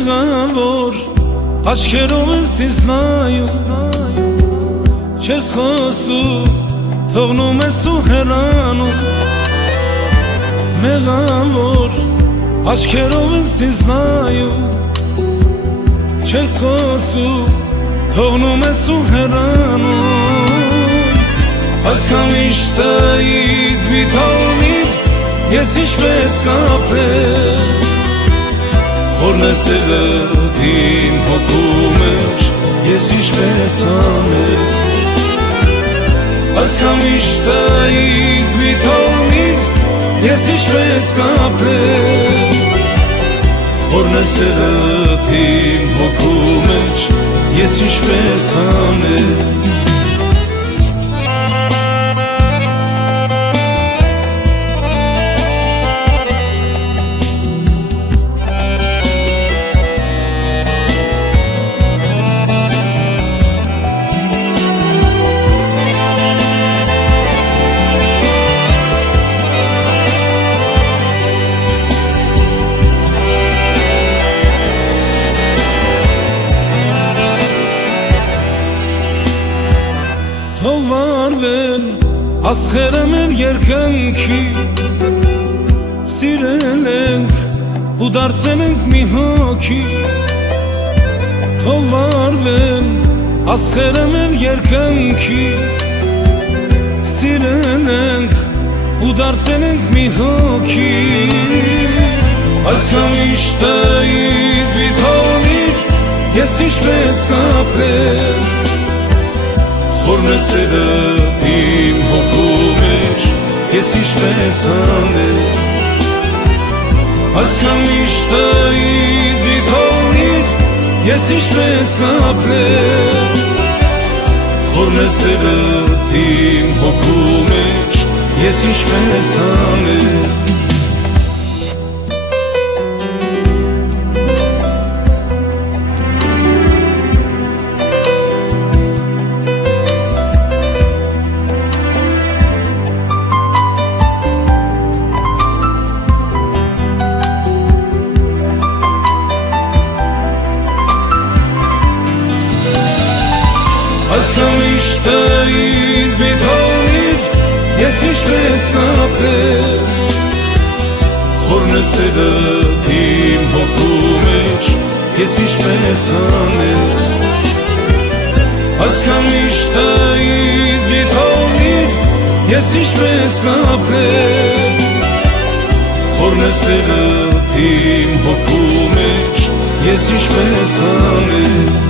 Մեղավոր աչքերով ես ինձ նայում, չես խոսում, թողնում ես ու հեռանում։ Մեղավոր աչքերով ես ինձ նայում, չես խոսում, թողնում ես ու հեռանում։ Այսքան միշտից մի թողնիր, ես ինչպես կապրեմ, խորն է սերդ իմ հոգու մեջ, ես ինչպես անեմ։ Այսքան միշտից մի թողնիր, ես ինչպես կապրեմ, խորն է սերդ իմ հոգու մեջ, ես ինչպես անեմ։ Թող վարվեն աստղերը մեր երկնքի, սիրել ենք ու դարձել ենք մի հոգի։ Թող վարվեն աստղերը մեր երկնքի, սիրել ենք ու դարձել ենք մի հոգի։ Այսքան միշտից մի թողնիր, ես ինչպես կապրեմ, խորն է սերդ իմ հոգու մեջ, ես ինչպես անեմ։ Այսքան միշտից մի թողնիր, ես ինչպես կապրեմ, խորն է սերդ իմ հոգու մեջ, ես ինչպես անեմ։ Այսքան միշտից մի թողնիր, ես ինչպես կապրեմ, խորն է սերդ իմ հոգու մեջ, ես ինչպես անեմ։ Այսքան միշտից մի թողնիր, ես ինչպես կապրեմ, խորն է սերդ իմ հոգու մեջ, ես ինչպես անեմ։